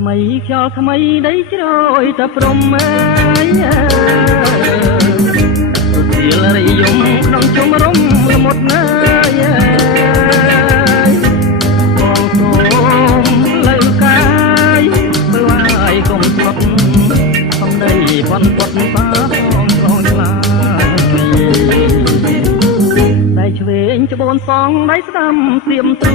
ថ្មីខ្យល់ថ្មីដីជ្រោយតែព្រំអើយសុធាលរិយមក្នុងជុំរំល្មុតណាយបងសូមលើកាយបើហើយកុំស្លុតសំដីបន់ពត់សាបងស្រងឆ្លាដៃឆ្វេងច្បូនសងដៃស្ដាំស្រៀមស្